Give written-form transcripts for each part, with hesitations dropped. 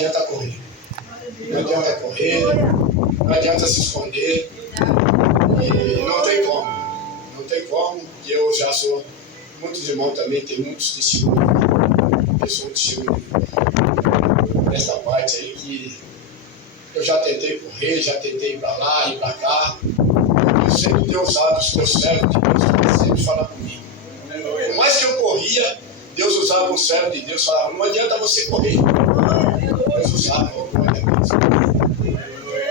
adianta correr. Não adianta correr, não adianta se esconder. E não tem como. Não tem como, que eu já sou. Muitos irmãos também têm muitos testemunhos. Eu sou um testemunho dessa parte aí que eu já tentei correr, já tentei ir para lá, ir para cá. Eu sempre tenho usado os teus servos de Deus para sempre falar comigo. Por mais que eu corria, Deus usava um servo de Deus e falava, não adianta você correr. Deus usava,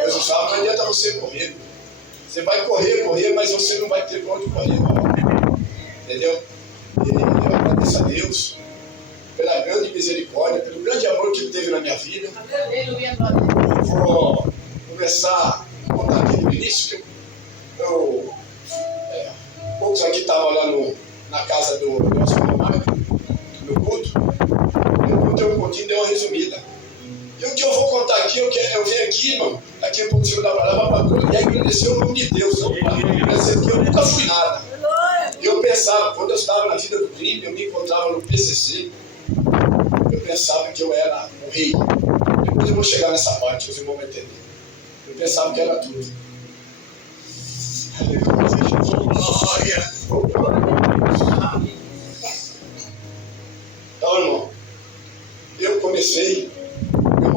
Deus usava, não adianta você correr. Você vai correr, mas você não vai ter para onde correr. Entendeu? E eu agradeço a Deus pela grande misericórdia, pelo grande amor que Ele teve na minha vida. Eu vou começar a contar aqui no início, que poucos aqui estavam lá na casa do nosso Marco, no culto. No culto eu contei, dei uma resumida. E o que eu vou contar aqui, eu venho aqui, irmão, aqui um pouco de da palavra, e agradecer o nome de Deus, não para agradecer, porque eu nunca fui nada. E eu pensava, quando eu estava na vida do crime, eu me encontrava no PCC, eu pensava que eu era o rei. Depois eu vou chegar nessa parte, os irmãos vão entender. Eu pensava que era tudo. Glória! Então, irmão, eu comecei, eu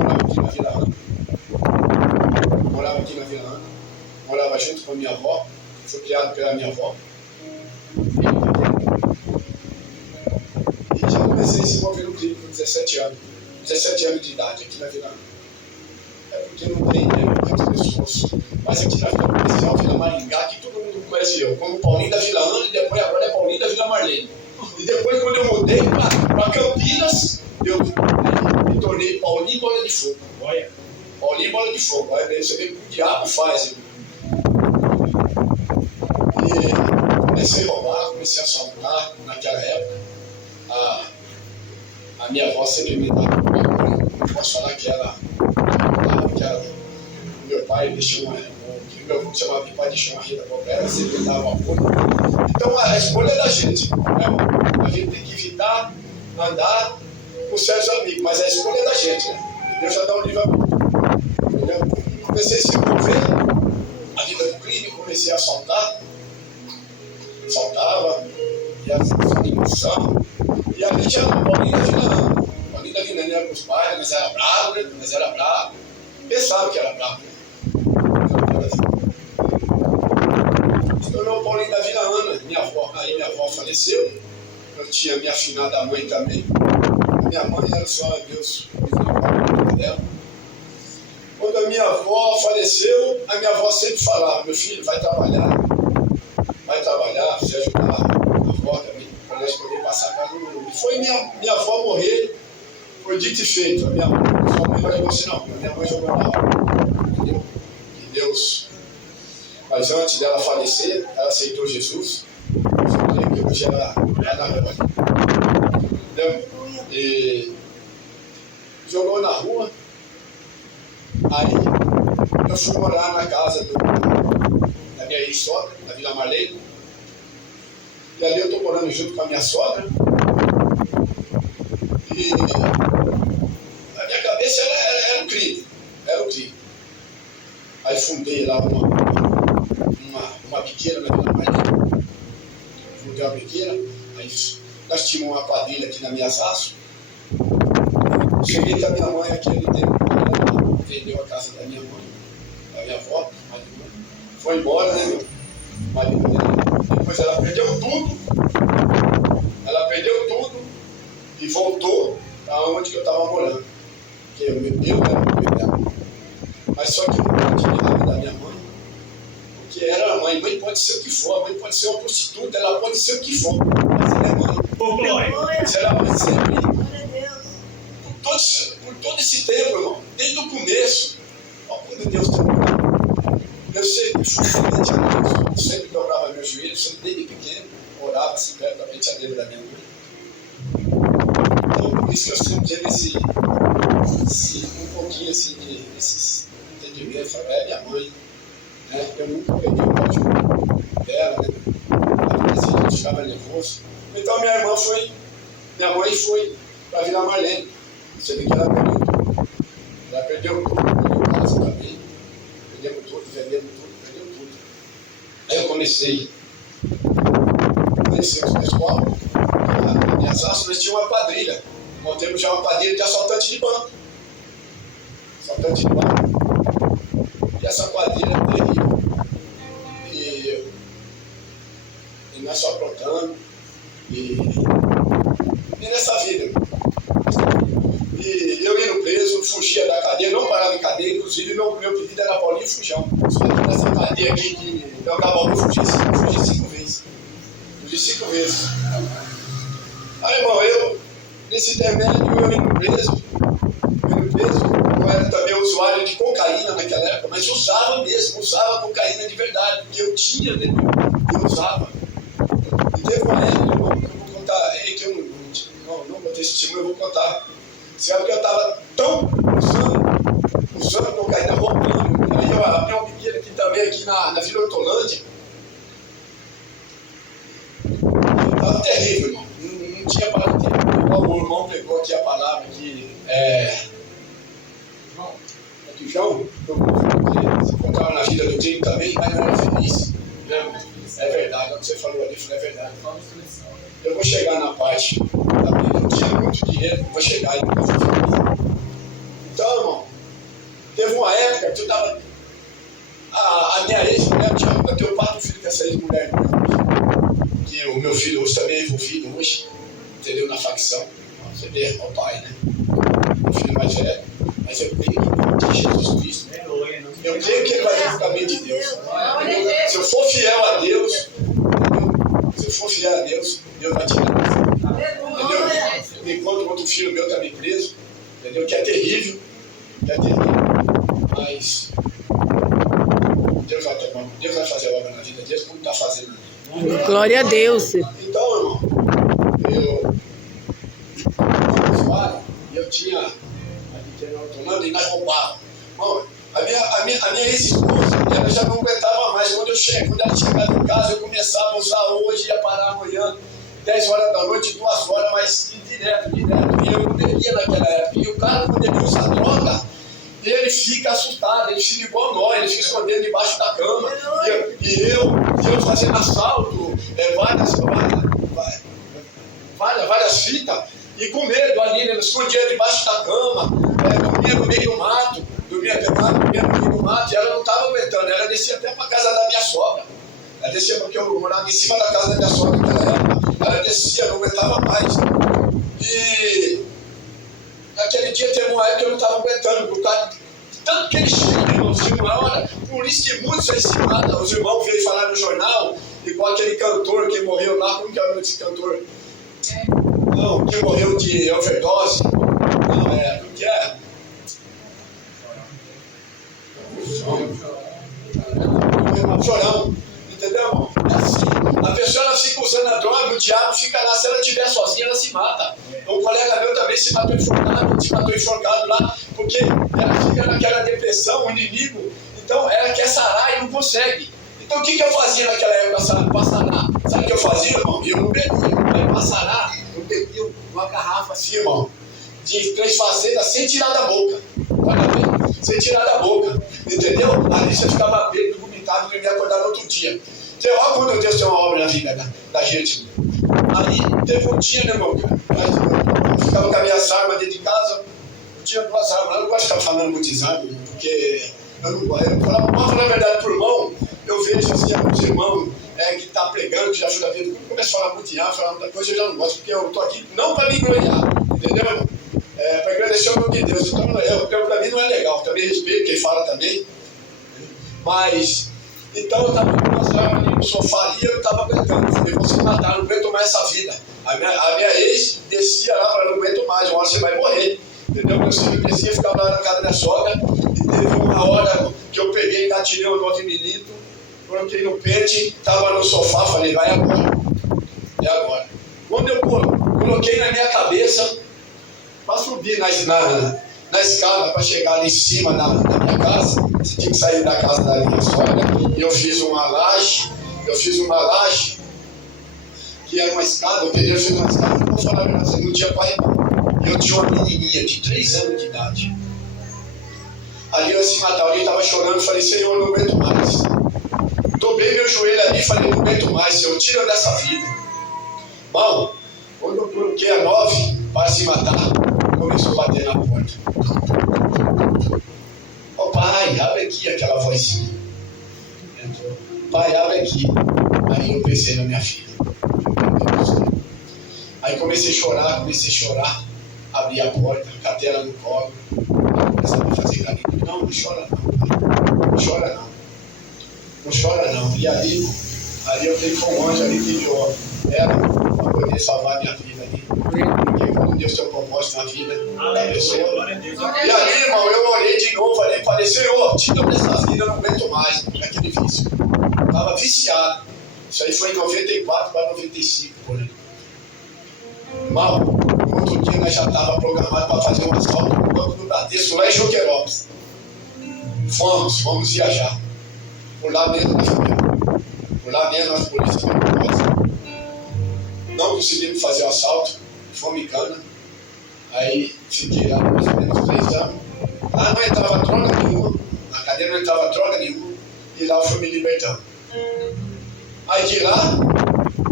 morava aqui na Vila Ana. Morava junto com a minha avó, fui criado pela minha avó. E já comecei a se envolver no crime com 17 anos. 17 anos de idade aqui na Vila Ana. É porque não tem muitas pessoas. Mas aqui na Vila Comercial, Vila Maringá, que todo mundo conhece eu, como Paulinho da Vila Ana, e depois agora é Paulinho da Vila Marlene. E depois, quando eu mudei para Campinas, eu me tornei Paulinho Bola de Fogo. Olha. Paulinho Bola de Fogo. Aí você vê o que o diabo faz. Hein? E comecei a roubar, comecei a assaltar naquela época. A minha avó sempre me dava não posso falar que era o meu pai deixou o meu avô chamava de pai, deixou uma renda para ela, sempre me dava uma boa. Então a escolha é da gente, né? A gente tem que evitar andar com certos amigos, mas a escolha é da gente, né? Deus já dá um livro a mim. Comecei a se envolver a vida do crime, comecei a assaltava, ia fazer dimensão, e a gente era uma Paulinho da Vila Ana. Paulinho da Vila Ana era com os pais, mas era bravo, né? Mas era bravo. Pensava que era bravo, né? Se tornou Paulinho da Vila Ana. Minha avó faleceu. Eu tinha minha afinada mãe também. A minha mãe era só Deus, misericórdia dela. Quando a minha avó faleceu, a minha avó sempre falava, meu filho, vai trabalhar, você ajudar a avó também, para nós poder passar a casa no mundo. Foi minha avó morrer, foi dito e feito. A minha mãe vai você não, a minha mãe jogou na água, entendeu? Que Deus. Mas antes dela falecer, ela aceitou Jesus, que hoje ela é na rua. Entendeu? E jogou na rua. Aí eu fui morar na casa da minha ex-sogra, na Vila Marlene. E ali eu estou morando junto com a minha sogra. E a minha cabeça era um crime. Era um crime. Aí fundei lá uma biqueira na Vila Marlene. Fundei uma biqueira. Aí nós tínhamos uma quadrilha aqui na minhas aços. Cheguei com a minha mãe aqui no tempo. Vendeu a casa da minha mãe, da minha avó, foi embora, né, meu? Depois ela perdeu tudo e voltou para onde que eu estava morando. Porque eu era o meu dela. Mas só que eu não tinha nada da minha mãe, porque era a mãe. Mãe pode ser o que for, a mãe pode ser uma prostituta, ela pode ser o que for, mas ela é mãe. Mas ela vai sempre. Por todo esse tempo, irmão, desde o começo, quando Deus trabalhou, eu sempre fui fielmente a Deus, sempre dobrava meus joelhos, sempre desde pequeno, orava assim perto da penteadeira da minha mãe. Então, por isso que eu sempre tive um pouquinho assim desse entendimento, falei, é minha mãe, né? Eu nunca peguei o ódio dela, né? Às vezes eu ficava nervoso. Então minha mãe foi para Vila Marlene. Você vê que ela perdeu tudo. Já perdeu tudo, perdeu casa também. Perdemos tudo, vendemos tudo, perdemos tudo. Aí eu conhecemos na escola. Na minha sala, nós tínhamos uma quadrilha. Montamos já uma quadrilha de assaltante de banco. Assaltante de banco. E essa quadrilha é terrível. E nós só aprontando. E nessa vida. E eu indo preso, fugia da cadeia, não parava em cadeia, inclusive meu pedido era Paulinho Fujão. Só que nessa cadeia aqui de Gabaú eu fugi 5 vezes. Fugi 5 vezes. Aí, irmão, eu, nesse intermédio, eu indo preso, eu era também usuário de cocaína naquela época, mas usava mesmo, usava cocaína de verdade, porque eu tinha, né? Eu usava. E teve uma época, eu vou contar, que eu não vou ter esse testemunho, eu vou contar. Sabe que eu estava tão usando cocaína, roubando. Aí eu abri uma pequena aqui também, aqui na Vila Hortolândia. Estava terrível, irmão. Não tinha palavra terrível. Igual o irmão pegou aqui a palavra que João, se encontrava na vida do trigo também, mas não era feliz. É verdade, o que você falou ali, é verdade. Eu vou chegar na parte da vida, eu tinha muito dinheiro, vou chegar e nunca fui feliz. Então, irmão, teve uma época que eu estava. A minha ex-mulher, eu tenho 4 filhos com essa ex-mulher, que o meu filho hoje também é envolvido hoje, entendeu? Na facção. Você vê, é o pai, né? Meu filho mais velho, mas eu creio que Jesus Cristo. Eu creio que ele vai vir no caminho de Deus. Se eu for fiel a Deus, se eu for fiel a Deus, Deus vai tirar isso. Entendeu? Enquanto outro filho meu também preso, entendeu? Que é terrível, mas Deus vai fazer a obra na vida deles, como está fazendo. Glória a Deus. Então, irmão, eu tinha e nós roubávamos. Bom, a minha ex-esposa, ela já não aguentava mais. Quando ela chegava em casa, eu começava a usar hoje, ia parar amanhã, 10 horas da noite, 2 horas, mas direto. E eu não bebia naquela época. E o cara, quando ele usa droga, ele fica assustado, ele fica igual nós, ele fica escondendo debaixo da cama. E eu fazendo assalto, várias fitas, e com medo ali, né? Eu escondia debaixo da cama, dormia no meio do mato, dormia no meio do mato, e ela não estava aguentando, ela descia até para a casa da minha sogra. Ela descia porque eu morava em cima da casa da minha sogra naquela época. Ela descia, não aguentava mais. E aquele dia teve uma época que eu não estava aguentando, por causa de tanto que ele chega, irmão, chega uma hora, por isso que muitos foi ensinado, os irmãos veio falar no jornal, igual aquele cantor que morreu lá, como que é o nome desse cantor? Não, que morreu de overdose. Não, como que é? Chorão. Entendeu, irmão? É assim. A pessoa ela fica usando a droga, o diabo fica lá. Se ela estiver sozinha, ela se mata. Um colega meu também se matou enforcado lá, porque ela fica naquela depressão, o inimigo. Então ela quer sarar e não consegue. Então o que eu fazia naquela época para sarar? Sabe o que eu fazia, irmão? Eu não bebia. Aí para sarar, eu bebia uma garrafa assim, irmão, de 3 fazendas sem tirar da boca. Olha bem, sem tirar da boca. Entendeu? Ali você ficava bêbado, vomitado, e ia acordar no outro dia. Então, olha quando Deus tem uma obra na vida da gente. Aí teve um dia, né, irmão? Eu ficava com as minhas armas dentro de casa. Eu tinha 2 armas. Eu não gosto de ficar falando muitas armas, porque eu não gosto. Eu falar a verdade pro irmão, eu vejo assim, alguns irmãos que tá pregando, que já ajuda a vida. Quando eu começo a falar muito de arma, falar muita coisa, eu já não gosto, porque eu tô aqui não para me gloriar, entendeu, irmão? Para agradecer o nome de Deus. Então, para mim não é legal. Também respeito quem fala também. Mas, então eu estava com umas armas ali no sofá e eu estava aguentando. Eu falei, você matar, não aguento mais essa vida. A minha ex descia lá para não aguento mais, uma hora você vai morrer. Entendeu? Meu filho descia, ficava lá na casa da minha sogra. E teve uma hora que eu peguei, engatilhei o 9mm, coloquei no pente, estava no sofá, falei, vai agora. É agora. Quando eu coloquei na minha cabeça, para subir na escada, para chegar ali em cima da minha casa, você tinha que sair da casa da minha sogra, e eu fiz uma laje, que era uma escada, eu fiz uma escada, não vou falar pra você, não tinha pai, e eu tinha uma menininha de 3 anos de idade. Ali eu se matar, alguém estava chorando, falei, Senhor, não aguento mais. Dobrei meu joelho ali e falei, não aguento mais, Senhor, tira dessa vida. Irmão, quando eu coloquei a 9 para se matar, começou a bater na porta. Ó, pai, abre aqui, aquela vozinha. Entrou. Pai, abre aqui. Aí eu pensei na minha filha. Aí comecei a chorar. Abri a porta, catei ela no colo. Começava a fazer carinho. Não chora não. Não chora não. Não chora não. E ali eu tenho um anjo ali que enviou ela para poder salvar a minha vida ali. Porque quando Deus tem um propósito na vida da pessoa. E ali, irmão, eu orei de novo ali e falei, Senhor, tira dessa vida, eu não aguento mais. Aquele vício. Estava viciado. Isso aí foi em 94 para 95, por aí. Irmão, no outro dia nós já estávamos programados para fazer um assalto no banco do Bradesco, lá em Juqueirópolis. Fomos viajar. Por lá mesmo nós fomos. Por lá mesmo nós polícia não conseguimos fazer o assalto, fomos em Cana. Aí fiquei lá mais ou menos 3 anos. Lá não entrava droga nenhuma, na cadeia não entrava droga nenhuma, e lá eu fui me libertando. Aí de lá,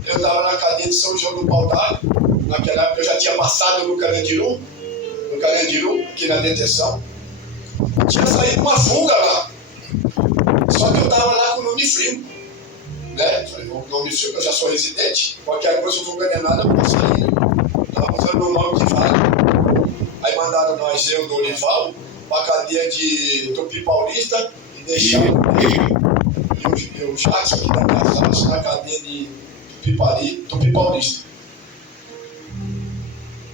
eu estava na cadeia de São João do Pau-d'Arco. Naquela época eu já tinha passado no Carandiru, aqui na detenção. Tinha saído uma fuga lá. Só que eu estava lá com o nome frio. Né? Falei, vou com o nome frio, que eu já sou residente. Qualquer coisa eu vou ganhar nada, eu posso sair. Estava usando meu nome de vale. Aí mandaram nós, eu do Olival, para a cadeia de Tupi Paulista e deixaram o Jackson aqui da minha casa na cadeia de Tupi Paulista.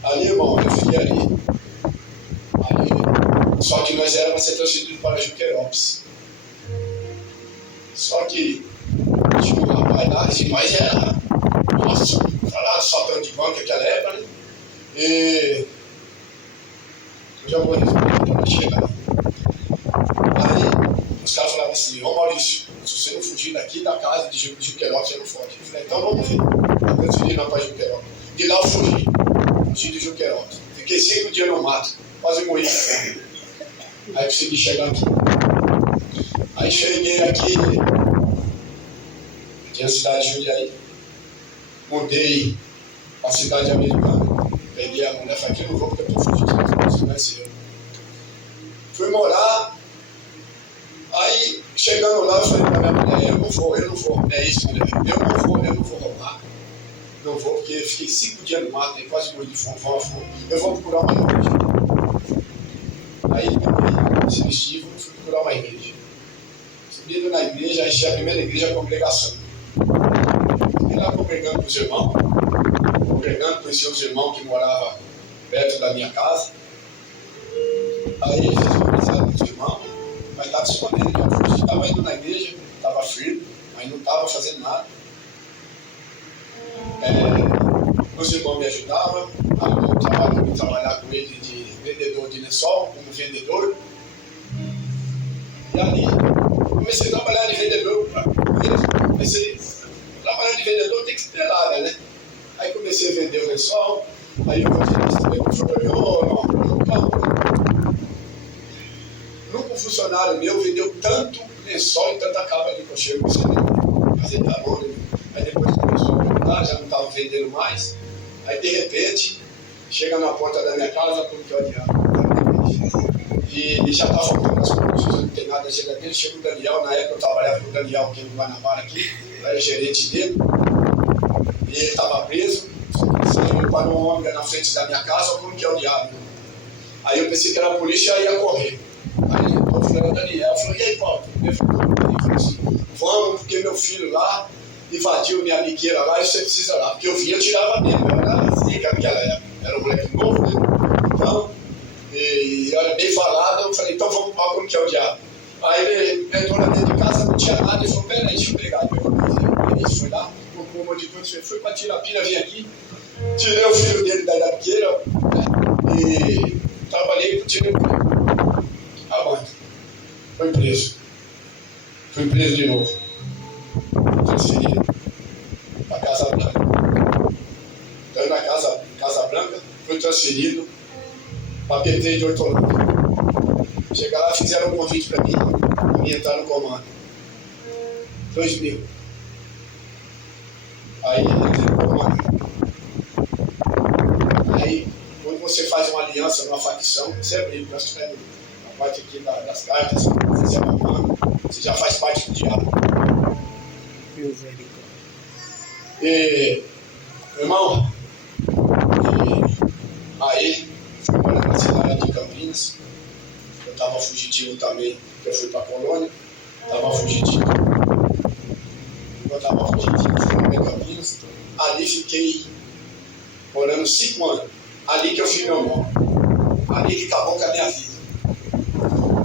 Ali, irmão, eu fiquei ali. Só que nós éramos para ser transferidos para Juqueirópolis. Só que tinha um rapaz lá, assim, mas era, nossa, falado saltando de banco naquela época, né? E eu já vou responder para chegar. Aí os caras falavam assim, ô Maurício, se você não fugir daqui da casa de Juqueirópolis, você não foge. Eu falei, então vamos ver. Eu transferi para Juqueirópolis. De lá eu fugi de Juqueirópolis. Fiquei 5 dias no mato, quase morri. Aí consegui chegar aqui. Aí cheguei aqui, tinha a cidade de Jundiaí. Mudei para a cidade americana. Peguei a mulher, falei, aqui eu não vou porque eu estou fugindo, você vai ser eu. Fui morar. Aí, chegando lá, eu falei para minha mulher, eu não vou. É isso, mulher, eu não vou roubar. Não vou, porque eu fiquei 5 dias no mato, aí quase morri de fome, eu vou procurar uma igreja. Aí, esse vestível, eu fui procurar uma igreja. Subindo na igreja, achei a primeira igreja, a congregação. Fiquei lá congregando com os irmãos, conheci os irmãos que moravam perto da minha casa. Aí, fiz uma amizade com os irmãos, mas estava escondendo, eu estava indo na igreja, estava firme, mas não estava fazendo nada. Meus irmãos me ajudavam, eu trabalhar com ele de vendedor de lençol, como vendedor. E ali, comecei a trabalhar de vendedor. Trabalhar de vendedor tem que ser pelada, né? Aí comecei a vender o lençol, aí eu falei, nunca um funcionário meu vendeu tanto lençol e tanta capa de cocheiro que você vendeu. Mas ele tá bom, né? Aí depois começou a perguntar, já não estava vendendo mais. Aí de repente, chega na porta da minha casa, como que eu adianto. E já estava faltando as coisas, não tem nada, chega dele, chega o Daniel, na época eu trabalhava com o Daniel aqui no Guanabara, aqui, eu era gerente dele, e ele estava preso, saiu para um homem na frente da minha casa, como que é o diabo. Aí eu pensei que era a polícia e ia correr. Aí eu falei ao Daniel, eu falei, e aí, Paulo? Ele falou assim, vamos, porque meu filho lá invadiu minha biqueira lá e você precisa lá. Porque eu vinha, eu tirava dele, eu era assim naquela época, era um moleque novo, né? Então, e olha, bem falado, eu falei, então vamos para como que é o diabo. Aí ele entrou lá dentro de casa, não tinha nada, ele falou, peraí, deixa eu pegar. Ele foi lá, colocou um monte de coisa, foi para tirar a pilha, vim aqui, tirei o filho dele da biqueira, né? E trabalhei e tirei o filho. Aguanta. Foi preso. Fui preso de novo. Transferido para Casa Branca. Então, na Casa Branca, fui transferido para PT de Hortolândia. Chegar lá, fizeram um convite para mim entrar no comando. 2000. Aí eu entrei no comando. Aí, quando você faz uma aliança numa facção, você é briga, nós tivemos a parte aqui das cartas, você é comando, você já faz parte do diabo. E, irmão, aí fui morar na cidade de Campinas. Eu estava fugitivo também, porque eu fui para a colônia, estava fugitivo. Eu estava fugitivo, fui para Campinas. Ali fiquei morando 5 anos. Ali que eu fiz meu nome. Ali que acabou com a minha vida.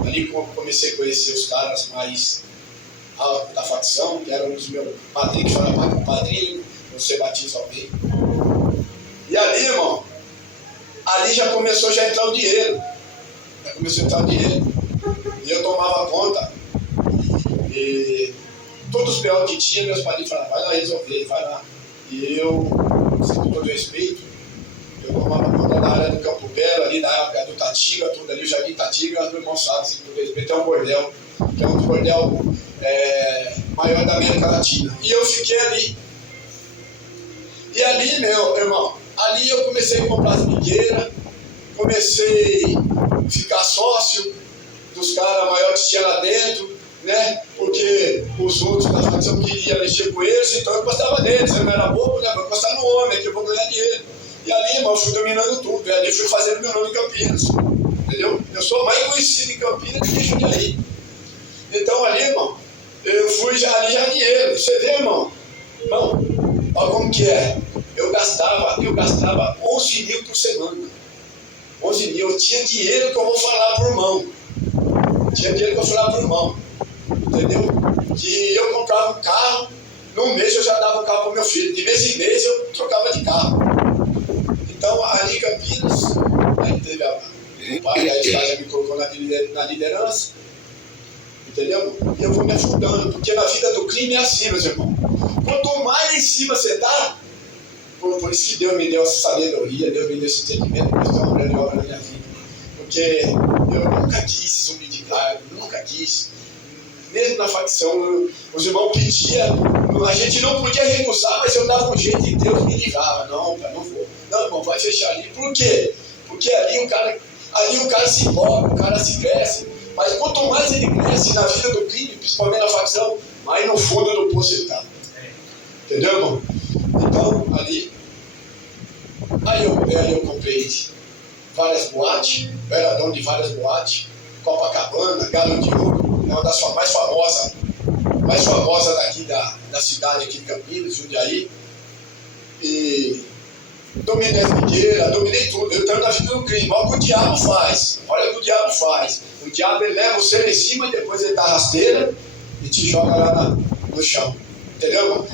Ali que eu comecei a conhecer os caras mais altos da facção, que eram os meus padrinhos, que falavam padrinho, você batiza alguém. E ali, irmão, ali já começou a entrar o dinheiro. Já começou a entrar o dinheiro. E eu tomava conta. E todos os B.O. que tinha, meus padrinhos falavam, vai lá resolver, vai lá. E eu, com todo respeito, eu tomava conta da área do Campo Belo, ali da época do Tatiga, tudo ali, o Jardim Tatiga, meu irmão sabe, com todo respeito, é um bordel, que é um dos bordel maior da América Latina. E eu fiquei ali. E ali, meu irmão, ali eu comecei a comprar as migueiras, comecei a ficar sócio dos caras maiores que tinha lá dentro, né? Porque os outros da facção queriam mexer com eles, então eu gostava deles, eu não era bobo, né? Vou gostar no homem, que eu vou ganhar dinheiro. E ali, irmão, eu fui dominando tudo, e ali fui fazendo meu nome em Campinas, entendeu? Eu sou mais conhecido em Campinas do que em Jundiaí. Então ali, irmão, eu fui ali já dinheiro, você vê, irmão? Irmão, olha como que é. Eu gastava 11 mil por semana. 11 mil. Eu tinha dinheiro que eu vou falar pro irmão. Tinha dinheiro que eu vou falar pro irmão. Entendeu? Que eu comprava um carro, num mês eu já dava o carro pro meu filho. De mês em mês eu trocava de carro. Então, ali em Campinas, aí teve o pai da estágia me colocou na liderança. Entendeu? E eu vou me afundando, porque na vida do crime é assim, meus irmãos. Quanto mais em cima você está, por isso que Deus me deu essa sabedoria, Deus me deu esse entendimento, que é uma grande obra na minha vida. Porque eu nunca quis subir de cargo, nunca quis. Mesmo na facção, os irmãos pediam, a gente não podia recusar, mas eu dava um jeito e Deus me ligava. Não, pai, não vou. Não, irmão, vai fechar ali. Por quê? Porque ali o cara se empolga, o cara se cresce. Mas quanto mais ele cresce na vida do crime, principalmente na facção, mais no fundo do poço ele está. Entendeu, irmão? Então, ali, aí eu comprei várias boates, eu era dono de várias boates, Copacabana, Galo de Ouro, é uma das mais famosas daqui da cidade, aqui de Campinas, Jundiaí. E dominei as migueiras, dominei tudo, eu estou na vida do crime. Olha o que o diabo faz, olha o que o diabo faz. O diabo ele leva você lá em cima e depois ele dá rasteira e te joga lá no chão. Entendeu, irmão?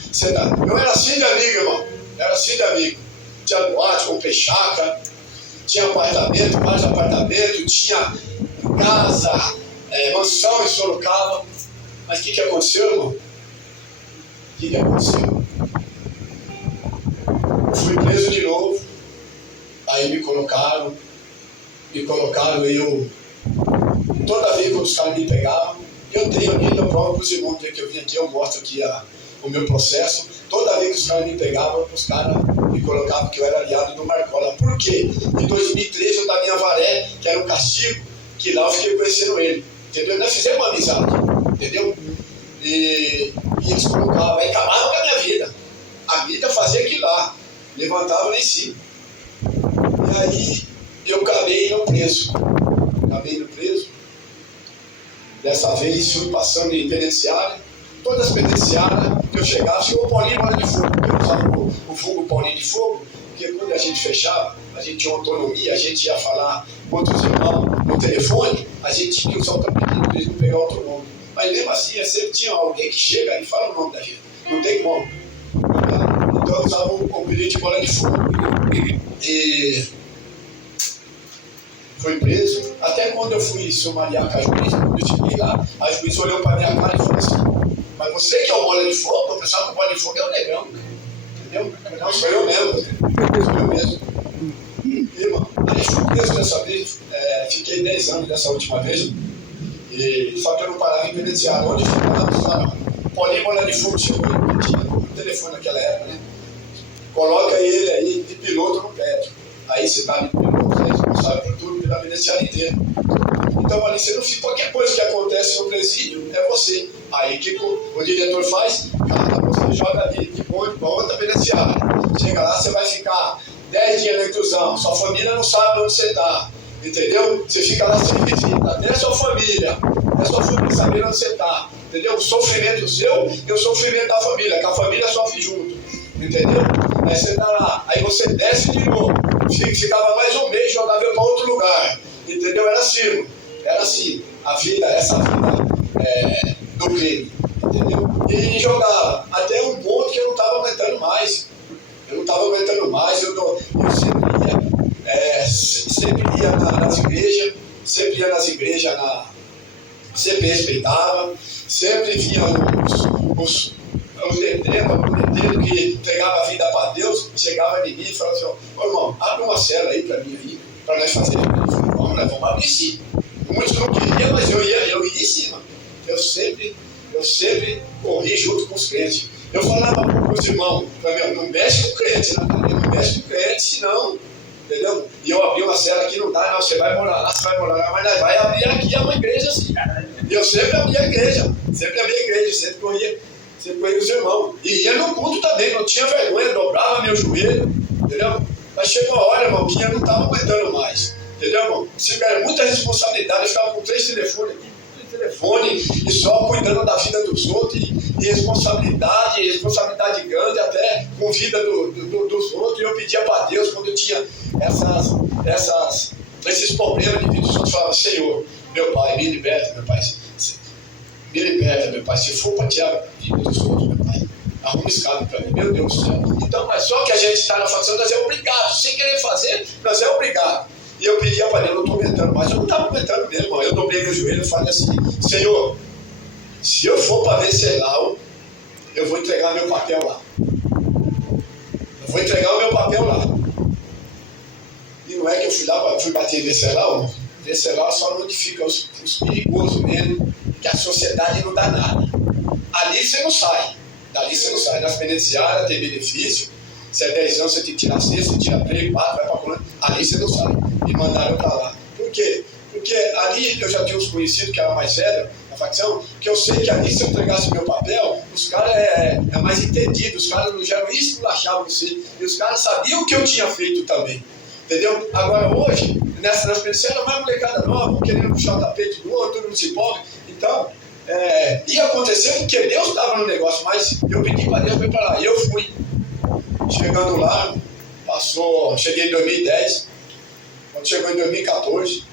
Eu era assim de amigo, irmão. Era assim de amigo. Tinha boate, comprei chácara, tinha apartamento, vários apartamentos, tinha casa, mansão em Sorocaba. Mas o que aconteceu, irmão? O que aconteceu? Fui preso de novo. Aí me colocaram e eu, toda vez que os caras me pegavam, eu tenho ainda prova para os irmãos que eu vim aqui, eu mostro aqui o meu processo. Toda vez que os caras me pegavam, os caras me colocavam que eu era aliado do Marcola. Por quê? Em 2013 eu estava em Avaré, que era um castigo, que lá eu fiquei conhecendo ele. Entendeu? Nós fizemos uma amizade, entendeu? E eles colocavam, aí acabavam com a minha vida. A vida fazia aquilo lá, levantava lá em cima. E aí eu acabei no preso. Dessa vez fui passando em penitenciária. Todas as penitenciárias que eu chegava, chegou o Paulinho Bola de Fogo. Eu usava o vulgo Paulinho de Fogo, porque quando a gente fechava, a gente tinha autonomia, a gente ia falar com outros irmãos no telefone, a gente tinha que usar o apelido para eles não pegar outro nome. Mas mesmo assim, sempre tinha alguém que chega e fala o nome da gente. Não tem como. Então eu usava o apelido de Bola de Fogo. E fui preso. Até quando eu fui sumariar com a juíza, quando eu cheguei lá, a juíza olhou para minha cara e falou assim: mas você que é o Bola de Fogo? Eu pensava que o Bola de Fogo é o Negrão. Entendeu? Não, sou eu mesmo. Sou eu mesmo. E, irmão, aí fui preso dessa vez, fiquei 10 anos dessa última vez, e só que eu não parava em penitenciário. Onde ficava, Paulinho Bola de Fogo chegou e tinha o telefone naquela época, né? Coloca ele aí de piloto no prédio. Aí você está de piloto, você é responsável por tudo, pela penitenciária inteira. Então, ali você não fica, qualquer coisa que acontece no presídio é você. Aí o que o diretor faz? Cara, você joga ali de ponte para outra penitenciária. Chega lá, você vai ficar 10 dias na reclusão. Sua família não sabe onde você está. Entendeu? Você fica lá sem visita. Até a sua família. Até a sua família saber onde você está. Entendeu? O sofrimento seu e o sofrimento da família. Que a família sofre junto. Entendeu? Aí você está lá. Aí você desce de novo. Ficava mais um mês, jogava para outro lugar. Entendeu? Era assim. Era assim. A vida, essa vida do crime. Entendeu? E jogava. Até um ponto que eu não estava aguentando mais. Eu sempre ia nas igrejas, sempre respeitava, sempre via os detentes que entregavam a vida para Deus, chegava em mim e falava assim, ô irmão, abre uma cela aí para mim aí, para nós fazer. Vamos abrir sim. Muitos não queriam, mas eu ia em cima. Eu sempre corri junto com os crentes. Eu falava para os irmãos, não mexe com o crente, não mexe com o crente, senão, entendeu? E eu abri uma cela aqui, não dá, não, você vai morar lá, mas nós vai abrir aqui uma igreja assim. E eu sempre abria a igreja, sempre corria com os irmãos. E ia no culto também, não tinha vergonha, dobrava meu joelho, entendeu? Mas chegou a hora, irmão, que eu não estava aguentando mais, entendeu, irmão? Era muita responsabilidade, eu ficava com 3 telefones aqui. E só cuidando da vida dos outros e responsabilidade grande até com a vida dos outros. E eu pedia para Deus quando eu tinha esses problemas de vida dos outros, eu falava, Senhor, meu Pai, me liberta, meu Pai, se for para tirar a vida dos outros, meu Pai, arruma escada para mim, meu Deus do céu. Então, mas só que a gente está na facção, nós é obrigado, sem querer fazer, nós é obrigado. E eu pedia para Deus, eu não estou aguentando mais, eu não estava aguentando mesmo, irmão. Eu dobrei meu joelho e falei assim, Senhor, se eu for para Venceslau, eu vou entregar meu papel lá. E não é que eu fui bater em Venceslau, Venceslau só notifica os perigosos mesmo, que a sociedade não dá nada. Ali você não sai. Nas penitenciárias tem benefício. Se é 10 anos, você tem que tirar 6, você tira 3, 4, vai para colônia. Ali você não sai. Me mandaram para lá. Por quê? Porque ali eu já tinha uns conhecidos que eram mais velhos na facção, que eu sei que ali, se eu entregasse meu papel, os caras é mais entendidos, os caras não geram isso, não achavam você. E os caras sabiam o que eu tinha feito também. Entendeu? Agora hoje, nas penitenciárias, mais molecada nova, um querendo puxar o tapete do outro, todo mundo se empolga. Então, ia acontecer porque Deus estava no negócio, mas eu pedi para Deus, para lá. E eu fui. Chegando lá, cheguei em 2010, quando chegou em 2014,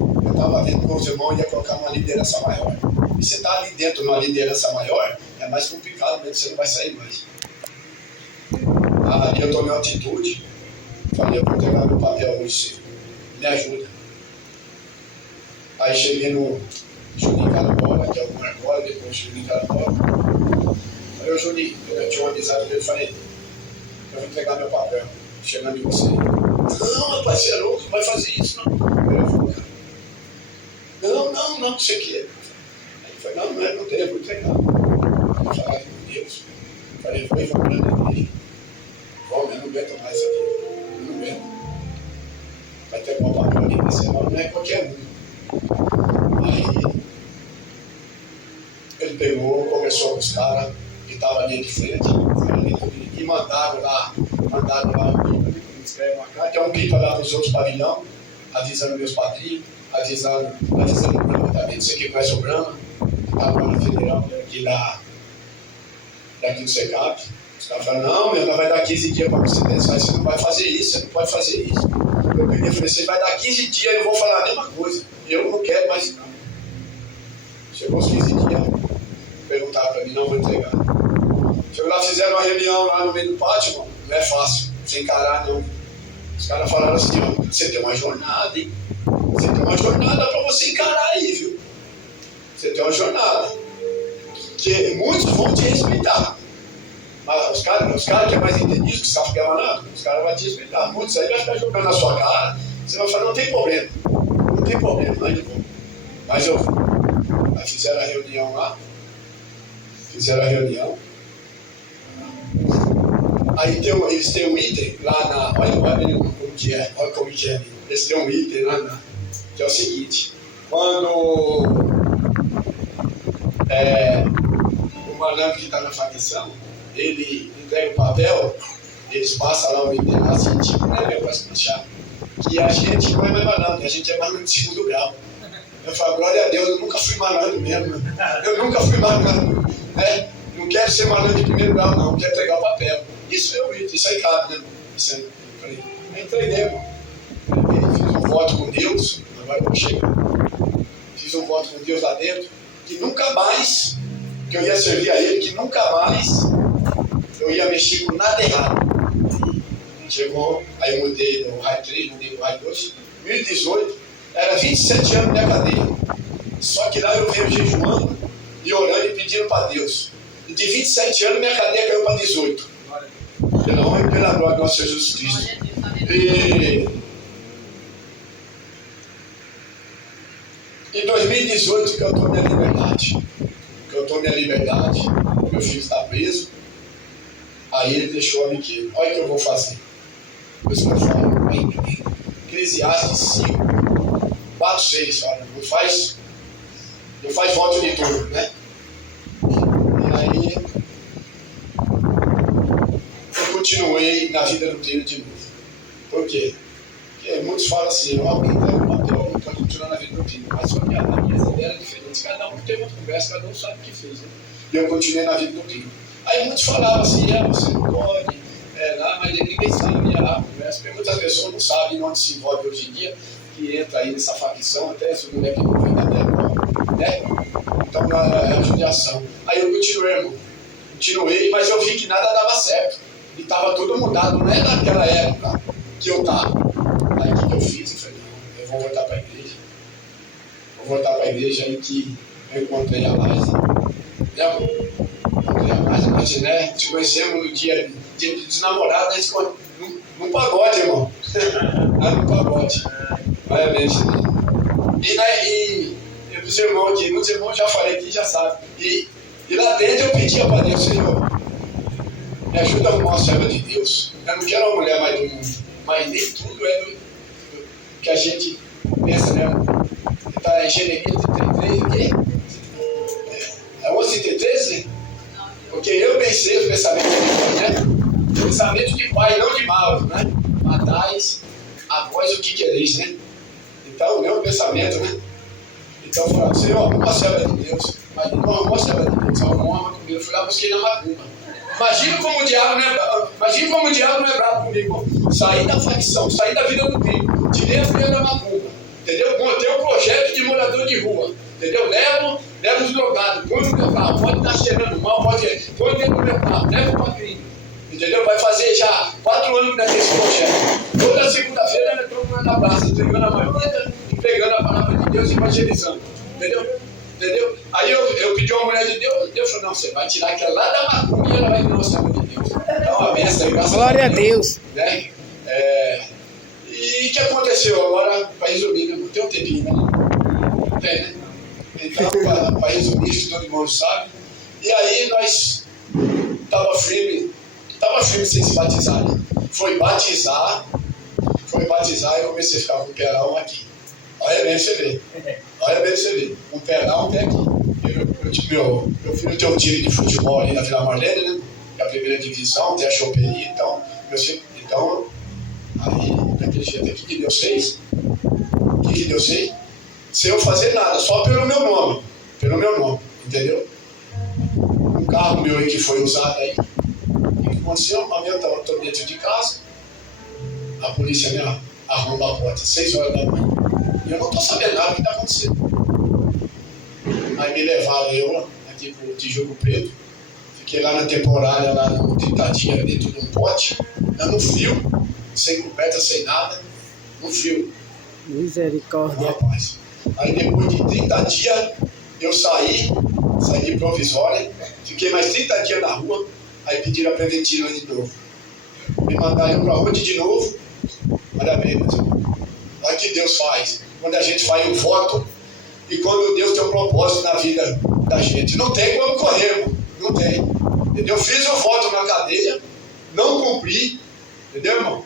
eu estava vendo com os irmãos, ia colocar uma liderança maior. E você está ali dentro de uma liderança maior, é mais complicado mesmo, você não vai sair mais. Aí eu tomei uma atitude, falei, eu vou entregar meu papel hoje, me ajuda. Aí cheguei no Juninho Carabola, que é o Marcola, depois Juninho Carabola. Falei, ô Juninho, eu tinha uma amizade dele, falei, eu vou entregar meu papel, chegando em você. Não, rapaz, você é louco, não vai fazer isso, não. Eu falei, não, você quer. Aí ele falou, não tem, eu vou entregar. Eu falei, com Deus. Eu falei, vou na igreja. Vamos, eu não aguento mais aqui. Eu não aguento. Vai ter um papel ali, não é qualquer um. Aí ele pegou, conversou com os caras que estavam ali de frente, e mandaram lá escreve uma carta, é um grito lá para os outros pavilhões, avisando meus padrinhos, avisando o Brahma também, você que conhece o Brahma, que estava na Federal, daqui do SECAP. Os caras falaram, não, nós vai dar 15 dias para você pensar, você não vai fazer isso, você não pode fazer isso. Eu peguei e falei, você vai dar 15 dias, eu vou falar a mesma coisa, eu não quero mais não. Chegou os 15 dias, perguntaram para mim, não vou entregar. Chegou lá, fizeram uma reunião lá no meio do pátio, mano. Não é fácil, sem encarar não. Os caras falaram assim, ó, você tem uma jornada, hein? Você tem uma jornada para você encarar aí, viu? Você tem uma jornada. Que muitos vão te respeitar. Mas os caras que é mais entendidos, que sabem que é nada, os caras vão te respeitar. Muitos aí vão ficar jogando na sua cara. Você vai falar, não tem problema. tem problema, não é de boa. Mas eu fui. Aí fizeram a reunião lá. Aí eles têm um item lá na. Olha como que é. Eles têm um item lá que é o seguinte. Quando o malandro que está na facção, ele entrega o papel, eles passam lá o item lá, assim, tipo, né, meu, para explicar. Que a gente não é mais malandro, a gente é malandro de segundo grau. Eu falo, glória a Deus, eu nunca fui malandro mesmo. Eu nunca fui malandro, né? Não quero ser malandro de primeiro grau, não, quero entregar o papel. Isso é o item, isso aí cabe, né? Isso aí, eu entreguei, irmão. Fiz um voto com Deus, agora eu vou chegar. Fiz um voto com Deus lá dentro, que nunca mais, que eu ia servir a Ele, que nunca mais eu ia mexer com nada errado. Chegou, aí eu mudei do raio 3, mudei do raio 2, 2018, era 27 anos minha cadeia. Só que lá eu venho jejuando e orando e pedindo para Deus. E de 27 anos minha cadeia caiu para 18. Pela honra e pela glória do nosso Jesus Cristo. E em 2018 que eu estou minha liberdade. Meu filho está preso. Aí ele deixou a biqueira. Olha o que eu vou fazer. Por isso que eu falo, Eclesiastes 5, 4, 6, olha, não faz voto de turno, né? E aí eu continuei na vida do treino de novo. Por quê? Porque muitos falam assim, alguém está no papel, não está continuando na vida do treino. Mas a minha ideia era diferente, cada um tem uma conversa, cada um sabe o que fez, né? E eu continuei na vida do treino. Aí muitos falavam assim, você não pode, lá, mas ninguém sabe a conversa, porque muitas pessoas não sabem onde se envolve hoje em dia, que entra aí nessa facção, até essa mulher que não vem da terra, né? Então é a judiação. Aí eu continuei, mas eu vi que nada dava certo, e estava tudo mudado, não é naquela época que eu estava. Aí o que eu fiz? Eu falei, não, eu vou voltar para a igreja, aí que eu encontrei a Laís, né? Mas, né, te conhecemos no dia dos namorados, né, num pagode, irmão. Lá no pagode. Vai ver isso. E os irmãos aqui, muitos irmãos já falei aqui, já sabem. E lá dentro eu pedia para Deus, Senhor, me ajuda a arrumar uma serva de Deus. Eu não quero uma mulher mais do mundo, mas nem tudo é do que a gente pensa, né? Está em Jeremias 33, o quê? É 11:33, né? Porque eu pensei os pensamentos de Deus, né? Pensamento de pai, não de mal, né? Matais a vós o que quereis, né? Então, o meu pensamento, né? Então, eu falava, Senhor, uma serva de Deus, mas não arrumou a serva de Deus, arrumou uma comigo. Eu fui lá, busquei na macumba. Imagina como o diabo não é bravo comigo. Saí da facção, saí da vida do crime, tirei a mulher da macumba, entendeu? Montei um projeto de morador de rua, entendeu? Levo os drogados, põe no meu carro, pode estar cheirando mal, põe dentro do meu carro, leva para crime, entendeu? Vai fazer já 4 anos nesse projeto. Toda segunda-feira eu estou comendo abraço, entregando a marmita, pegando a palavra de Deus e evangelizando, entendeu? Aí eu pedi uma mulher de Deus, Deus falou, não, você vai tirar aquela lá da macumba e ela vai vir ao servo de Deus. Então, a benção, graças Glória a Deus. Né? E o que aconteceu agora, para resumir, né? Tem um tempinho, né? Tem, né? Então, para resumir, isso todo mundo sabe. E aí nós estava firme sem se batizar, né? Foi batizar e comecei a ficar com o perão aqui. Olha bem você ver. Um pé lá, um pé aqui. Meu filho tem um time de futebol ali na Vila Marlene, né? Que é a primeira divisão, tem a choperia, então, aí, naquele jeito aqui, que Deus fez? O que Deus fez? Sem eu fazer nada, só pelo meu nome, entendeu? Um carro meu aí que foi usado aí, o que aconteceu? Eu estou dentro de casa, a polícia me arromba a porta, 6 horas da manhã, e eu não estou sabendo nada do que está acontecendo. Aí me levaram eu aqui para o Tijuco Preto, fiquei lá na temporária, lá no 30 dias, dentro de um pote, no frio, sem coberta, sem nada, no frio. Misericórdia. Rapaz. Aí depois de 30 dias, eu saí de provisória, fiquei mais 30 dias na rua, aí pediram a preventiva de novo. Me mandaram para onde de novo? Olha bem, meus irmãos. Olha o que Deus faz. quando a gente faz o voto e quando Deus tem um propósito na vida da gente. Não tem como correr, irmão. Não tem. Entendeu? Eu fiz o voto na cadeia, não cumpri. Entendeu, irmão?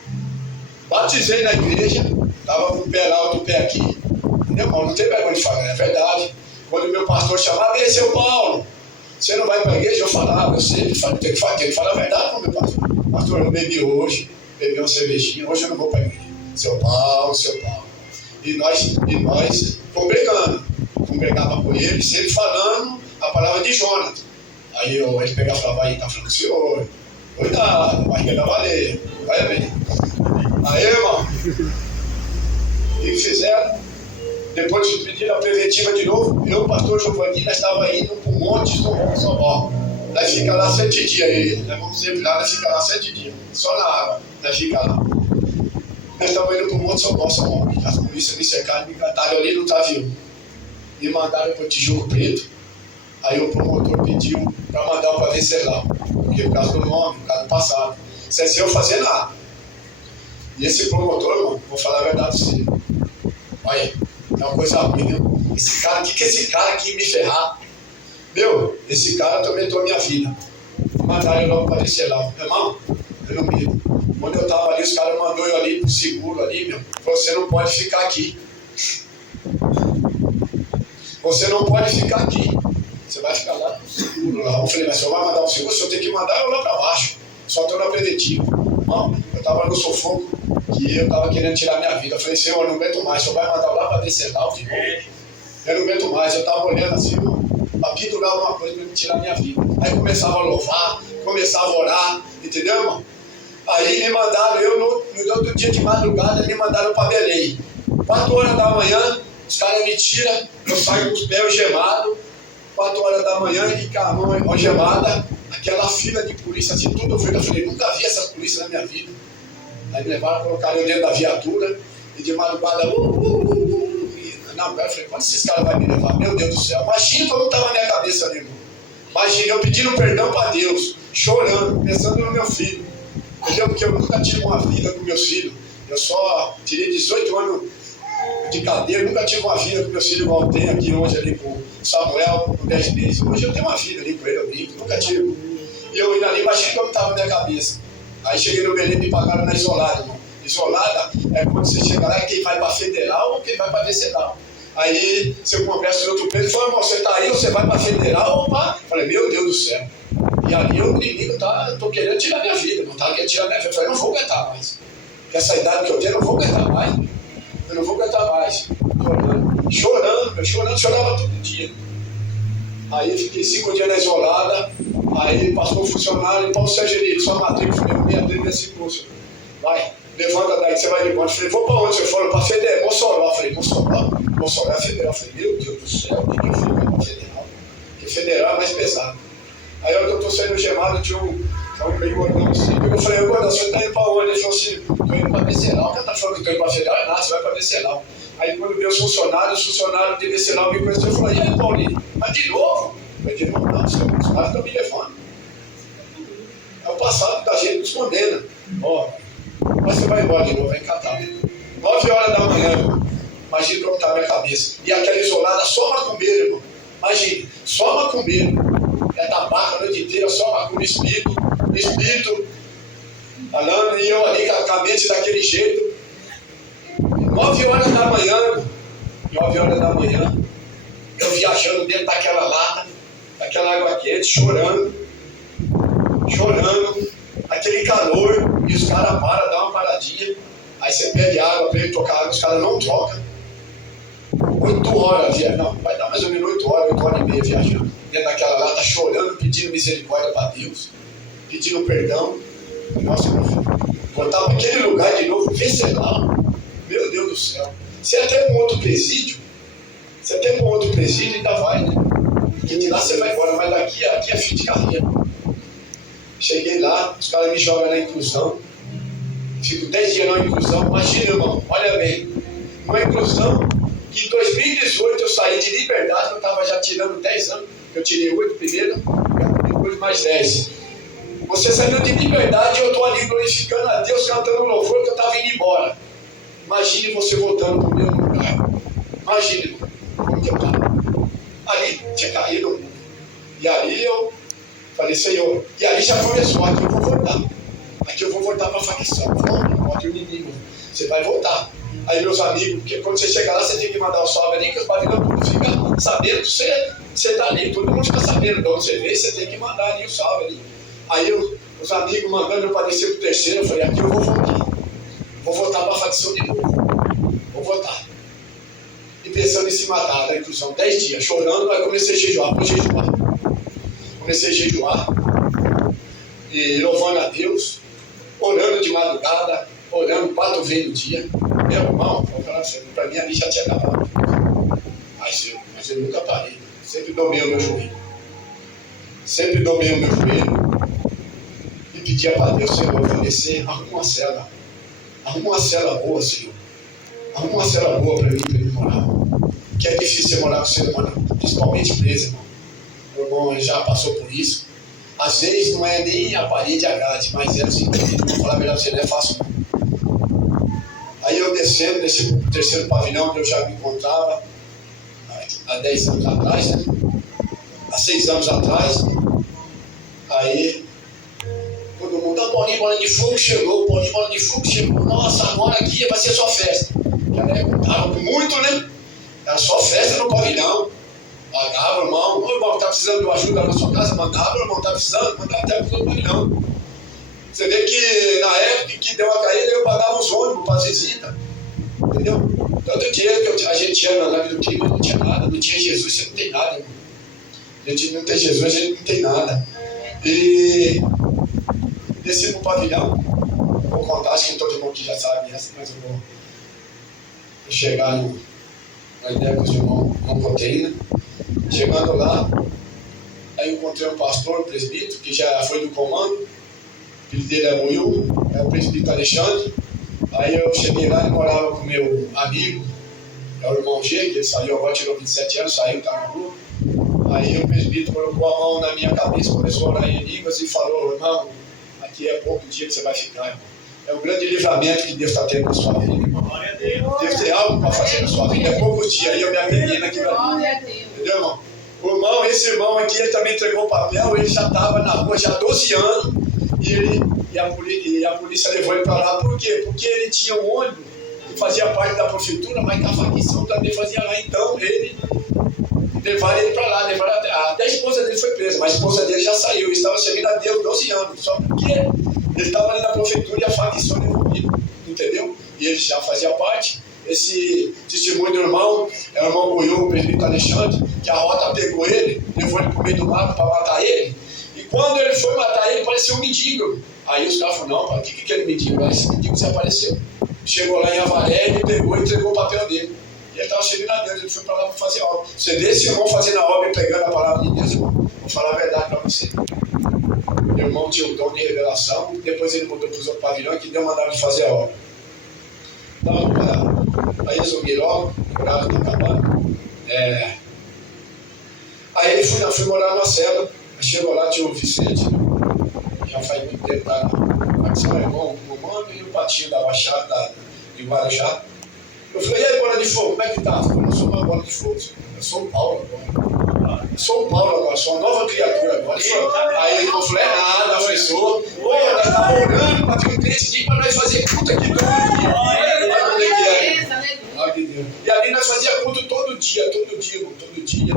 Batizei na igreja, estava com o pé lá, outro pé aqui. Entendeu, irmão? Não tem vergonha de falar, é verdade. Quando o meu pastor chamava, ei, seu Paulo, você não vai para a igreja? Eu falava, eu sempre falo, tem que falar, ele fala a verdade para o meu pastor. Pastor, eu não bebi hoje, bebi uma cervejinha, hoje eu não vou para a igreja. Seu Paulo. E nós congregava com ele, sempre falando a palavra de Jonas. Aí ele pegava e falava, aí tá falando com o senhor, cuidado, vai pegar baleia, vai ver. Aí, irmão, o que fizeram? Depois de pedir a preventiva de novo, eu, o pastor Giovanni, nós estávamos indo para o Monte do São. Nós ficamos lá 7 dias aí, nós vamos sempre lá, nós ficamos lá 7 dias, só na água, nós ficamos lá. Nós estávamos indo para o Monte São Paulo, as polícias me cercaram, me cantaram ali no Taviu. Me mandaram para o Tijolo Preto. Aí o promotor pediu para mandar para Venceslau, porque por causa do nome, por causa do passado, sem eu fazer nada. E esse promotor, irmão, vou falar a verdade para você. Olha, é uma coisa ruim, viu? Esse cara, o que esse cara aqui me ferrar? Meu, esse cara atormentou a minha vida. Mandaram eu logo para Venceslau. Irmão, eu não medo. Quando eu estava ali, os caras mandaram eu ali pro seguro ali, meu. Você não pode ficar aqui. Você não pode ficar aqui. Você vai ficar lá no seguro lá. Eu falei, mas o senhor vai mandar o seguro? O senhor tem que mandar eu lá para baixo. Só estou na preventiva. Não, eu estava no sufoco que eu estava querendo tirar minha vida. Eu falei, senhor, eu não aguento mais. O senhor vai mandar lá para Venceslau de novo? Eu não aguento mais. Eu estava olhando assim, para pendurar alguma coisa para me tirar minha vida. Aí começava a louvar, começava a orar, entendeu, irmão? Aí me mandaram, no outro dia de madrugada, me mandaram para Belém. 4 horas da manhã, os caras me tiram, eu saio com os pés gemados. 4 horas da manhã e com a mão algemada, aquela fila de polícia, assim, tudo feito. Eu falei, nunca vi essas polícias na minha vida. Aí me levaram, colocaram eu dentro da viatura, e de madrugada, na mulher, eu falei, quando esses caras vão me levar? Meu Deus do céu, imagina como estava na minha cabeça ali, irmão. Imagina, eu pedindo perdão para Deus, chorando, pensando no meu filho. Entendeu? Porque eu nunca tive uma vida com meus filhos. Eu só tirei 18 anos de cadeira, nunca tive uma vida com meus filhos igual eu tenho aqui hoje ali com o Samuel, com 10 meses. Hoje eu tenho uma vida ali com ele, eu brinco, nunca tive. E eu indo ali, imagina como estava na minha cabeça. Aí cheguei no Belém e me pagaram na isolada, irmão. Isolada é quando você chega lá, quem vai para Federal ou quem vai para Venceslau. Aí você conversa com outro preso e fala, irmão, você está aí ou você vai para Federal ou para... Falei, meu Deus do céu. E ali o inimigo tô querendo tirar minha vida, não está querendo tirar minha vida. Eu falei, não vou aguentar mais. Com essa idade que eu tenho, eu não vou aguentar mais. Eu não vou aguentar mais. Chorava todo dia. Aí fiquei 5 dias na isolada, aí passou o funcionário, Paulo Sérgio Henrique, sua matrícula, eu falei, minha dele nesse curso. Vai, levanta daí que você vai de embora. Eu falei, vou para onde você for? Para Federal, Mossoró. Eu falei, Mossoró é Federal. Eu falei, meu Deus do céu, o que eu fui para Federal? Porque Federal é mais pesado. Aí eu estou saindo gemado, tinha um meio gordão assim. Eu falei, gordão, você está indo para onde? Ele falou assim, estou indo para Venceslau. O cara está falando que estou indo para Federal? É nada, você vai para Venceslau. Aí quando veio os funcionários de Venceslau me conheceu, eu falei, e aí, Paulinho, mas de novo? Eu falei, de novo não, os caras estão me levando. É o passado da gente nos condena. Ó, mas você vai embora de novo, vai encantar. 9 horas da manhã, imagina como está a minha cabeça. E aquela isolada, só macumbeiro, irmão. Imagina, só macumbeiro. É da barca a noite inteira, só macumbeiro, espírito, falando, e eu ali com a mente daquele jeito. 9 horas da manhã, eu viajando dentro daquela lata, daquela água quente, chorando, aquele calor, e os caras param, dão uma paradinha, aí você pede água para ele tocar água, os caras não trocam. 8 horas, não, vai dar mais ou menos 8 horas e meia viajando, dentro daquela lata, chorando, pedindo misericórdia para Deus, pedindo perdão. Nossa, meu filho, voltar para aquele lugar de novo, Venceslau. Meu Deus do céu. Se até um outro presídio, ainda vai, né? Porque de lá você vai embora, mas aqui é fim de carreira. Cheguei lá, os caras me jogam na inclusão. Fico 10 dias na inclusão. Imagina, irmão, olha bem. Uma inclusão que em 2018 eu saí de liberdade, eu estava já tirando 10 anos. Eu tirei 8 primeiro, depois mais 10. Você saiu de liberdade e eu estou ali glorificando a Deus, cantando louvor que eu estava indo embora. Imagine você voltando para o mesmo lugar. Imagina, irmão, como que eu estava. Ali tinha caído. E ali eu falei, Senhor, e ali já começou, aqui eu vou voltar. Aqui eu vou voltar para a facção. Aqui o inimigo, você vai voltar. Aí meus amigos, porque quando você chega lá, você tem que mandar o salve ali, que os babilônios tudo ficam sabendo que você está ali. Todo mundo fica sabendo de onde você veio, você tem que mandar ali o salve ali. Aí os amigos mandando eu para descer para o terceiro, eu falei, aqui eu vou voltar. Vou voltar para a facção de novo. Vou voltar. E pensando em se matar, na inclusão, 10 dias, chorando, aí comecei a jejuar, Comecei a jejuar e louvando a Deus, orando de madrugada, orando 4 vezes no dia. Meu irmão, para mim ali já tinha acabado. Mas eu nunca parei. Sempre domei o meu joelho. Sempre domei o meu joelho e pedia para Deus, Senhor, oferecer, arruma uma cela. Arruma uma cela boa, Senhor. Arruma uma cela boa para mim morar. Que é difícil você morar com o ser humano, principalmente preso, irmão. Meu irmão já passou por isso. Às vezes não é nem a parede a grade, mas é o seguinte, vou falar melhor para você, não é fácil não. Aí eu descendo nesse terceiro pavilhão que eu já me encontrava há 10 anos atrás, né? Há 6 anos atrás. Aí todo mundo, a bola de fogo chegou, bola de fogo chegou. Nossa, agora aqui vai ser só festa. Estava muito, né? Era só festa no pavilhão. Pagava, irmão, ô irmão, tá precisando de uma ajuda na sua casa? Mandava, irmão, tá precisando, mandava até pro pavilhão. Você vê que na época que deu a caída, eu pagava os ônibus para as visitas. Entendeu? Tanto dinheiro que a gente tinha na vida do time, mas não tinha nada. Não tinha Jesus, você não tem nada, irmão. A gente não tem Jesus, a gente não tem nada. E desci pro pavilhão. Vou contar, acho que todo mundo que já sabe essa, mas eu vou chegar na ideia que os irmãos não contei, né? Chegando lá, aí encontrei um pastor, um presbítero, que já foi do comando. O filho dele é Buiu, é o presbítero Alexandre. Aí eu cheguei lá e morava com meu amigo, é o irmão G, que ele saiu agora, tirou 27 anos, saiu, tá na rua. Aí o presbítero colocou a mão na minha cabeça, começou a orar em línguas e falou, irmão, aqui é pouco dia que você vai ficar, irmão. É um grande livramento que Deus está tendo na sua vida, irmão. Deus tem algo para fazer na sua vida, é poucos dias, aí eu me apeguei naquilo ali. Entendeu, irmão? O irmão, esse irmão aqui, ele também entregou o papel, ele já estava na rua já há 12 anos, e a polícia levou ele para lá. Por quê? Porque ele tinha um ônibus que fazia parte da prefeitura, mas que a facção também fazia lá. Então, ele levaram ele para lá, até a esposa dele foi presa, mas a esposa dele já saiu, estava servindo a Deus 12 anos, só porque ele estava ali na prefeitura e a facção levou ele, entendeu? E ele já fazia parte. Esse testemunho do irmão, é o irmão Buiu, o presbítero Alexandre, que a rota pegou ele, levou ele para o meio do mato para matar ele. E quando ele foi matar ele, parecia um mendigo. Aí os caras falaram, não, o que é aquele mendigo lá? Esse mendigo desapareceu. Chegou lá em Avaré, ele pegou e entregou o papel dele. E ele estava servindo a Deus, ele foi para lá para fazer obra. Você vê esse irmão fazendo a obra e pegando a palavra de Deus, irmão, vou falar a verdade para você. Meu irmão tinha um dom de revelação, depois ele mudou para os outros pavilhões que deu mandado de fazer a obra. Então, aí resumiram logo, morava no Cabana. Aí fui morar numa cela. Chegou lá, tinha o Vicente, já faz muito tempo, tá na facção, irmão, o Mano e o Patinho da Baixada, de Guarujá. Eu falei, e aí, bola de fogo, como é que tá? Eu falei, não sou uma bola de fogo, eu sou o Paulo agora. Eu sou o Paulo agora, sou uma nova criatura agora. Aí ele falou, é nada, professor. Pô, nós estávamos orando para ter um crente dia para nós fazer culto aqui todo dia. E ali nós fazíamos culto todo dia, irmão, todo dia.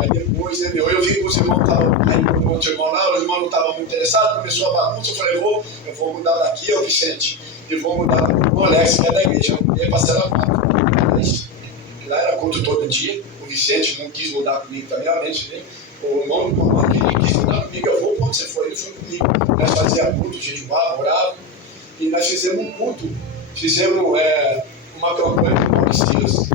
Aí depois, né, eu vi que os irmãos estavam, aí o outro irmão lá, os irmãos não estavam muito interessados, começou a bagunça, eu falei, eu vou mudar daqui, ó, Vicente, e vou mudar o Alex, que é da igreja, eu ia passar lá. Lá era culto todo dia, o Vicente não quis mudar comigo também, além de né? O irmão que quis mudar comigo, eu vou quando você for, ele foi comigo. Nós fazíamos culto, jejuava, orava, e nós fizemos um culto, fizemos uma campanha de Paulo Silas.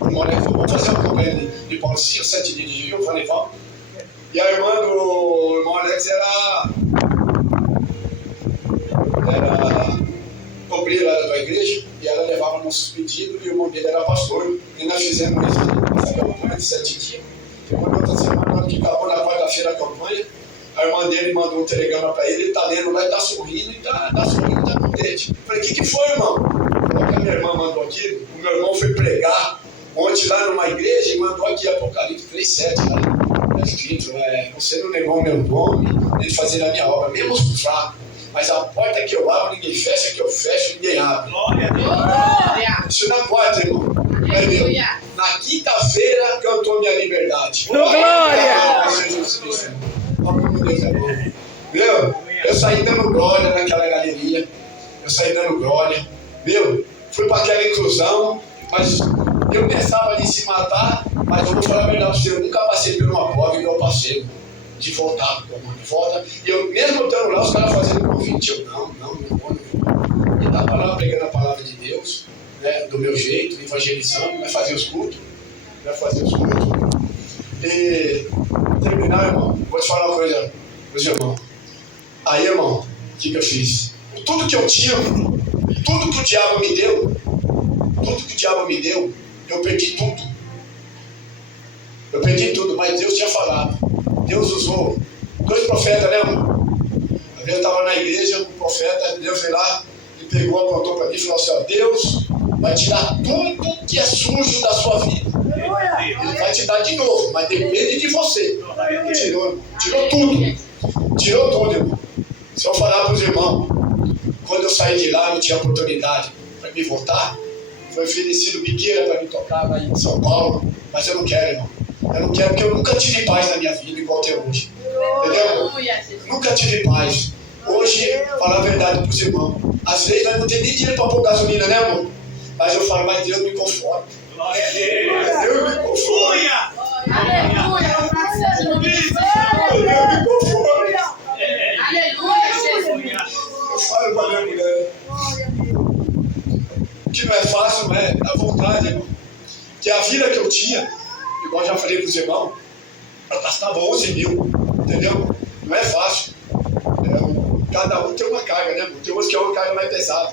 O moleque falou, vamos fazer uma campanha de Paulo Silas, 7 dias de jejum, eu falei, vamos. E a irmã do irmão Alex era obreira da igreja, e ela levava nossos pedidos, e o irmão dele era pastor. E nós fizemos essa campanha de 7 dias. E quando outra semana, que acabou na quarta-feira a campanha, a irmã dele mandou um telegrama para ele está lendo lá e está sorrindo, e está sorrindo, está contente. Eu falei, o que foi, irmão? Quando a minha irmã mandou aquilo, o meu irmão foi pregar Ontem lá numa igreja e mandou aqui Apocalipse 3,7 lá escrito, você não negou o meu nome, nem fazer a minha obra, mesmo fraco. Mas a porta que eu abro, ninguém fecha, que eu fecho, ninguém abre. Glória a Deus. Isso na porta, irmão. Na quinta-feira cantou minha liberdade. Glória! Jesus Cristo. Como Deus é bom. Meu, eu saí dando glória naquela galeria. Eu saí dando glória. Meu, fui para aquela inclusão, mas eu pensava ali em se matar, mas eu vou falar a verdade para você, eu nunca passei por uma prova e eu passei. De voltar, de volta. E eu, mesmo estando lá, os caras fazendo convite. Eu, não vou. E estava lá pegando a palavra de Deus, né, do meu jeito, evangelizando, vai fazer os cultos. E terminar, irmão, vou te falar uma coisa, meus irmãos. Aí, irmão, o que eu fiz? Tudo que eu tinha, tudo que o diabo me deu, eu perdi tudo. Eu perdi tudo, mas Deus tinha falado. Deus usou 2 profetas, né, irmão? Eu estava na igreja, um profeta, Deus veio lá e pegou, apontou para mim e falou assim: ó, Deus vai tirar tudo que é sujo da sua vida. Ele vai te dar de novo, mas depende de você. Tirou tudo, irmão. Se eu falar para os irmãos, quando eu saí de lá, não tinha oportunidade para me voltar. Foi oferecido biqueira para me tocar lá em São Paulo, mas eu não quero, irmão. Eu não quero, porque eu nunca tive paz na minha vida igual tenho hoje. Entendeu? Nunca tive paz. Hoje, falar a verdade para os irmãos, às vezes nós não temos nem dinheiro para pôr gasolina, né, irmão? Mas eu falo, mas Deus me conforta. Glória a Deus. Deus me conforta. Aleluia. Deus me conforta. Aleluia. Eu falo para a minha mulher que não é fácil, não é? Dá vontade, irmão. Que a vida que eu tinha, igual eu já falei para os irmãos, ela gastava 11 mil, entendeu? Não é fácil. Cada um tem uma carga, né? Tem uns que é uma carga mais pesada,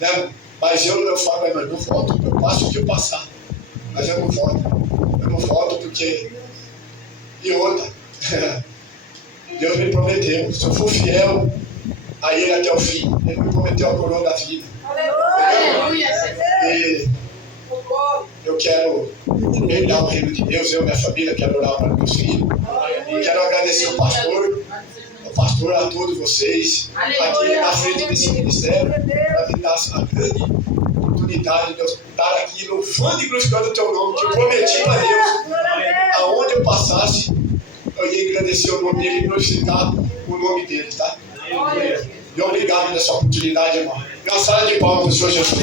né? Mas eu falo, mas não volto, eu passo o que eu passar, mas eu não volto porque... E outra, Deus me prometeu, se eu for fiel a Ele até o fim, Ele me prometeu a coroa da vida. Aleluia. E eu quero herdar o reino de Deus, eu e minha família, quero orar para meus filhos. Quero agradecer o pastor, a todos vocês, aqui na frente desse ministério, para me dar essa grande oportunidade de eu estar aqui louvando e glorificando o teu nome, que eu prometi para Deus, aonde eu passasse, eu ia agradecer o nome dele e glorificar o nome dele, tá? E obrigado nessa oportunidade, irmão. Uma salva de palmas, Senhor Jesus.